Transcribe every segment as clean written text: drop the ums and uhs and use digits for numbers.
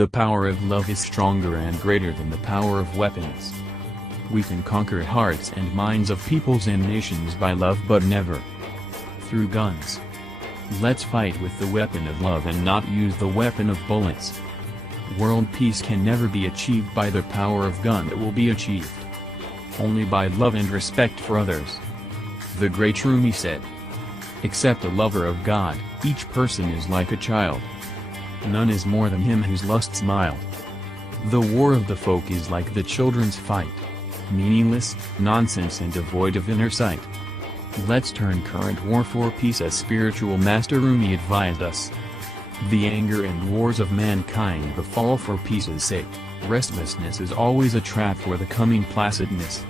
The power of love is stronger and greater than the power of weapons. We can conquer hearts and minds of peoples and nations by love, but never through guns. Let's fight with the weapon of love and not use the weapon of bullets. World peace can never be achieved by the power of gun. It will be achieved only by love and respect for others. The great Rumi said, "Except a lover of God, each person is like a child. None is more than him whose lusts mild." The war of the folk is like the children's fight. Meaningless, nonsense and devoid of inner sight. Let's turn current war for peace as spiritual master Rumi advised us. The anger and wars of mankind befall for peace's sake. Restlessness is always a trap for the coming placidness.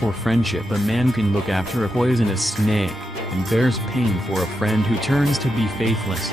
For friendship a man can look after a poisonous snake, and bears pain for a friend who turns to be faithless.